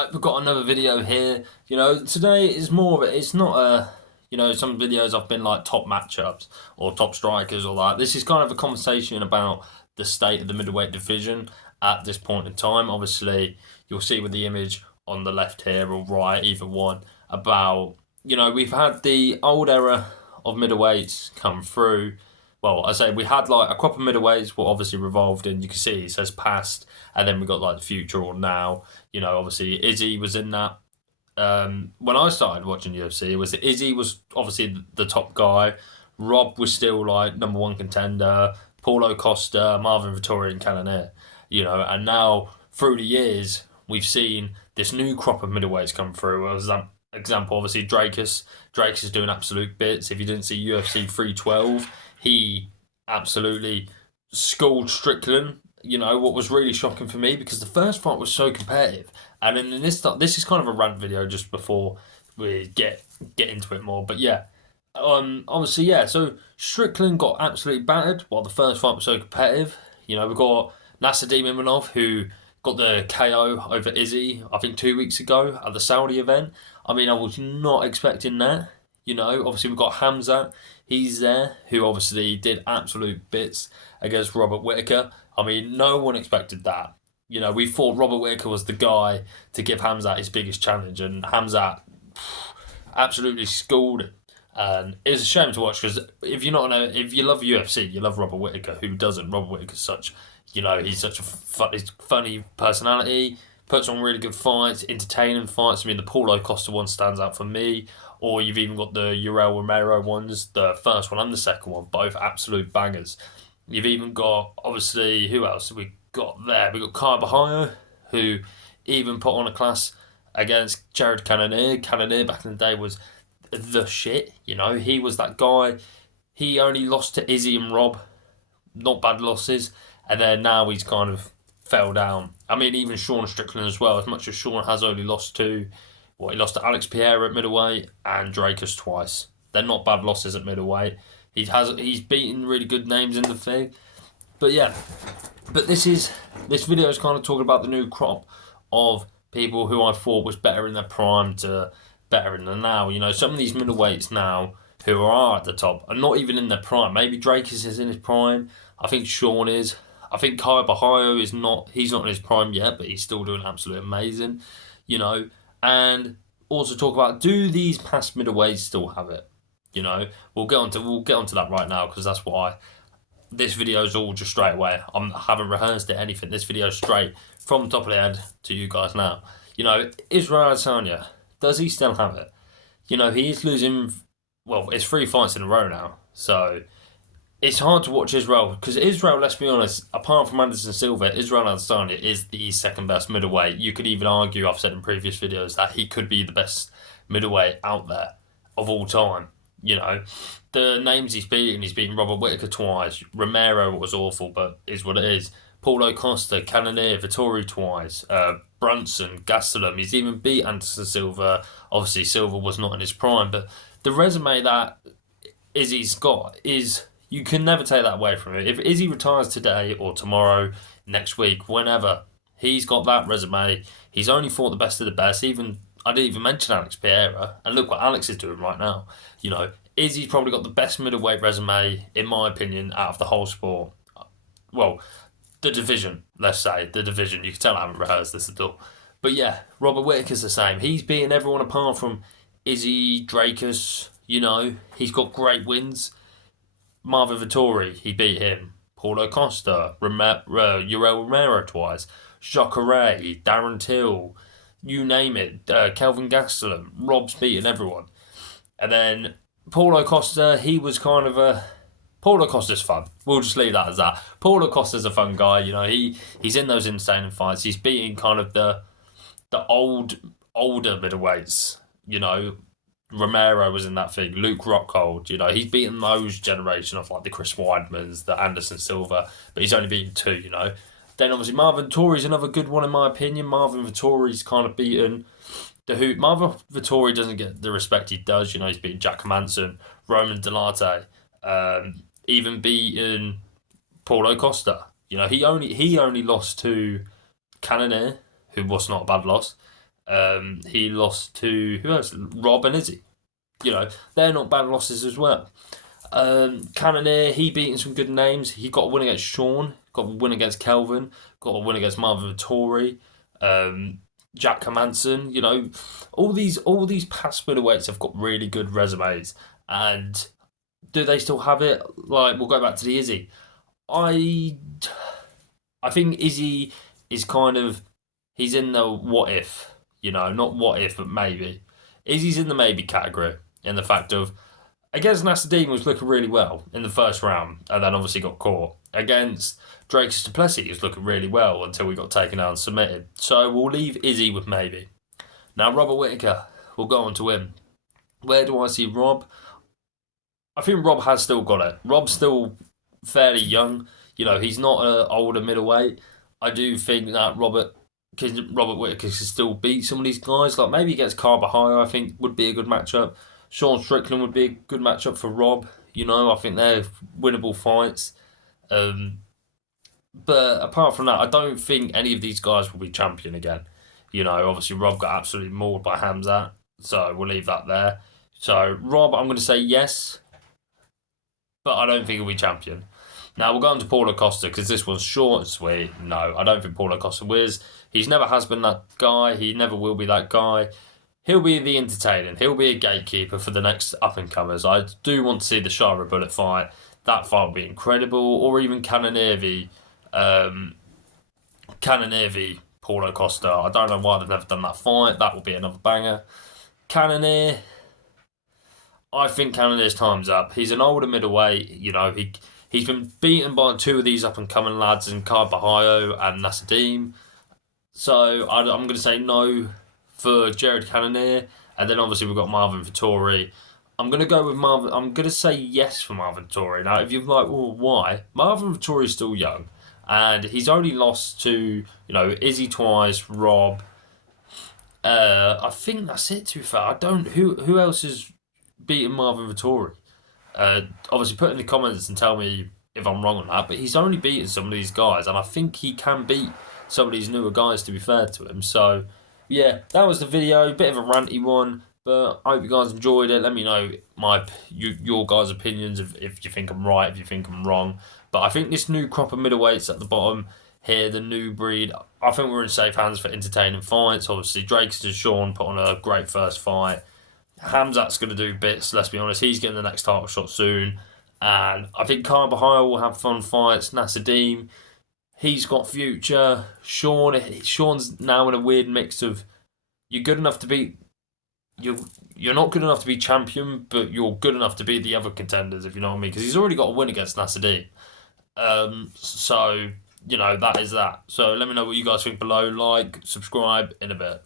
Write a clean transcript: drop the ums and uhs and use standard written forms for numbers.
Right, we've got another video here. Today is more of it. It's not some videos I've been like top matchups or top strikers or that. This is kind of a conversation about the state of the middleweight division at this point in time. Obviously, you'll see with the image on the left here or right, either one, about, we've had the old era of middleweights come through. Well, I say we had like a crop of middleweights, what obviously revolved in. You can see it says past, and then we got like the future or now. Obviously Izzy was in that. When I started watching UFC, it was Izzy was obviously the top guy. Rob was still like number one contender. Paulo Costa, Marvin Vettori, and Cannonier. And now through the years we've seen this new crop of middleweights come through. As an example, obviously Drakus. Drakus is doing absolute bits. If you didn't see UFC 312, he absolutely schooled Strickland. What was really shocking for me, because the first fight was so competitive, and then in this is kind of a rant video just before we get into it more. But yeah, obviously yeah. So Strickland got absolutely battered while the first fight was so competitive. We got Nasruddin Imanov, who got the KO over Izzy, I think 2 weeks ago at the Saudi event. I mean, I was not expecting that. Obviously we've got Hamzat, he's there, who obviously did absolute bits against Robert Whittaker. I mean, no one expected that. We thought Robert Whittaker was the guy to give Hamzat his biggest challenge, and Hamzat absolutely schooled him. And it's a shame to watch, because if you love UFC, you love Robert Whittaker. Who doesn't? Robert Whittaker's such, he's such a funny personality. Puts on really good fights, entertaining fights. I mean, the Paulo Costa one stands out for me. Or you've even got the Yoel Romero ones, the first one and the second one, both absolute bangers. You've even got, obviously, who else have we got there? We've got Kai Bahio, who even put on a class against Jared Cannonier. Cannonier back in the day was the shit, He was that guy. He only lost to Izzy and Rob. Not bad losses. And then now he's kind of fell down. I mean, even Sean Strickland as well, as much as Sean has only lost to, he lost to Alex Pereira at middleweight and Drakus twice. They're not bad losses at middleweight. He's beaten really good names in the thing. But yeah, this video is kind of talking about the new crop of people who I thought was better in their prime to better in the now. Some of these middleweights now who are at the top are not even in their prime. Maybe Drakus is in his prime. I think Sean is. I think Kai Bahio is not. He's not in his prime yet, but he's still doing absolutely amazing. And also talk about, do these past middleweights still have it? We'll get onto that right now, because that's why this video is all just straight away. I haven't rehearsed it, anything. This video is straight from the top of the head to you guys now. Israel Adesanya, does he still have it? He is losing. Well, it's 3 fights in a row now, so it's hard to watch Israel, because Israel, let's be honest, apart from Anderson Silva, Israel Adesanya is the second best middleweight. You could even argue, I've said in previous videos, that he could be the best middleweight out there of all time. The names he's beaten Robert Whittaker twice. Romero was awful, but is what it is. Paulo Costa, Cannonier, Vettori twice. Brunson, Gastelum. He's even beat Anderson Silva. Obviously, Silva was not in his prime, but the resume that Izzy's got is, you can never take that away from him. If Izzy retires today or tomorrow, next week, whenever, he's got that resume. He's only fought the best of the best. I didn't even mention Alex Pereira, and look what Alex is doing right now. Izzy's probably got the best middleweight resume, in my opinion, out of the whole sport. Well, the division, let's say. The division. You can tell I haven't rehearsed this at all. But yeah, Robert Whittaker's the same. He's beaten everyone apart from Izzy, Drakus. He's got great wins. Marvin Vettori, he beat him. Paulo Costa, Yoel Romero twice. Jacare, Darren Till, you name it. Kelvin Gastelum. Rob's beaten everyone. And then Paulo Costa, he was kind of a... Paulo Costa's fun. We'll just leave that as that. Paulo Costa's a fun guy. He's in those insane fights. He's beating kind of the older middleweights. Romero was in that thing. Luke Rockhold. He's beaten those generation of like the Chris Weidmans, the Anderson Silva, but he's only beaten 2. Then obviously Marvin Vettori's another good one in my opinion. Marvin Vettori's kind of beaten the hoop. Marvin Vettori doesn't get the respect he does. He's beaten Jack Manson, Roman Delarte, even beaten Paulo Costa. He only lost to Cannonier, who was not a bad loss. He lost to, who else? Rob and Izzy. You know, they're not bad losses as well. Cannonier, he beating some good names. He got a win against Sean, got a win against Kelvin, got a win against Marvin Vittori, Jack Hermanson. You know, all these past middleweights have got really good resumes. And do they still have it? Like, we'll go back to the Izzy. I think Izzy is kind of, he's in the what if, you know, not what if, but maybe. Izzy's in the maybe category in the fact of, against Nasruddin was looking really well in the first round, and then obviously got caught. Against Drake Duplessis, he was looking really well until we got taken out and submitted. So we'll leave Izzy with maybe. Now Robert Whittaker, we'll go on to him. Where do I see Rob? I think Rob has still got it. Rob's still fairly young. You know, he's not an older middleweight. I do think that Robert Whittaker can still beat some of these guys. Like maybe against Carvajal, I think would be a good matchup. Sean Strickland would be a good matchup for Rob. You know, I think they're winnable fights. But apart from that, I don't think any of these guys will be champion again. You know, obviously Rob got absolutely mauled by Hamzat, so we'll leave that there. So Rob, I'm going to say yes, but I don't think he'll be champion. Now we'll go on to Paulo Costa because this one's short and sweet. No, I don't think Paulo Costa wins. He's never has been that guy. He never will be that guy. He'll be the entertaining. He'll be a gatekeeper for the next up-and-comers. I do want to see the Shara Bullet fight. That fight will be incredible. Or even Cannonier v Paulo Costa. I don't know why they've never done that fight. That will be another banger. Cannonier, I think Cannonier's time's up. He's an older middleweight. You know, he's been beaten by two of these up-and-coming lads in Carvajal and Nasruddin. So I'm going to say no for Jared Cannonier, and then obviously we've got Marvin Vittori. I'm going to go with Marvin. I'm going to say yes for Marvin Vittori. Now, if you're like, well, why? Marvin Vittori is still young, and he's only lost to, you know, Izzy twice, Rob. I think that's it. To be fair, I don't. Who else has beaten Marvin Vittori? Obviously, put in the comments and tell me if I'm wrong on that. But he's only beaten some of these guys, and I think he can beat some of these newer guys. To be fair to him, so. Yeah, that was the video. Bit of a ranty one, but I hope you guys enjoyed it. Let me know your guys' opinions if you think I'm right, if you think I'm wrong. But I think this new crop of middleweights at the bottom here, the new breed, I think we're in safe hands for entertaining fights. Obviously, Drake's and Sean put on a great first fight. Hamzat's going to do bits, let's be honest. He's getting the next title shot soon. And I think Carvajal will have fun fights. Nasruddin, he's got future. Sean's now in a weird mix of you're good enough to be you're not good enough to be champion, but you're good enough to be the other contenders, if you know what I mean. Because he's already got a win against Nasruddin. So you know that is that. So let me know what you guys think below. Like, subscribe in a bit.